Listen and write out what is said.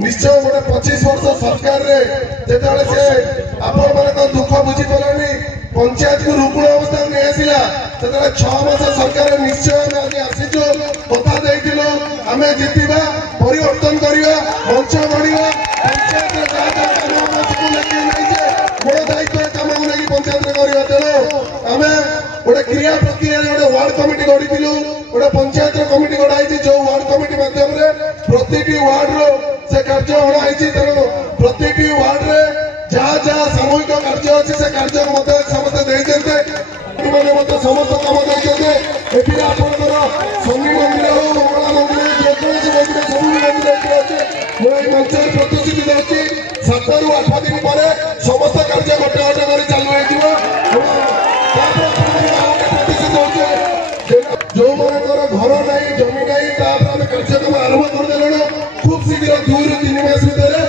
निश्चय गोटे 25 वर्ष सरकार जेतबे से आपण मान दुख बुझी पारानी पंचायत को रुग्ण अवस्था नहीं आसला से 6 मास सरकार निश्चय आज आसीचु कथा देइथिलो आमे जितिबा परिवर्तन करिया मंच बढ़िया पंचायत बड़ दायित्व कम को लेकिन पंचायत करवा तेणु आम गोटे क्रिया प्रक्रिया गोटे वार्ड कमिटी गढ़ी गोटे पंचायत कमिटी गढ़ाई जो वार्ड कमिटी माध्यम प्रति वार्ड से कार्य गढ़ाई तेणु प्रति वार्ड रे जहाँ जहाँ सामूहिक कार्य अच्छी से कार्य मत समस्त देते समस्त कम देते आपंकर संगी मंदिर हो मंगला मंदिर जेकोसी मंदिर सब मंदिर अच्छे मुझे मंच प्रतिश्रुति देती 7 ରୁ 8 दिन पर समस्त कार्य गोटे गोटे कर चालू जो मानकर घर ना जमी ना कार्यक्रम आरंभ करदे खूब शीघ्र 2 ରୁ 3 मास भर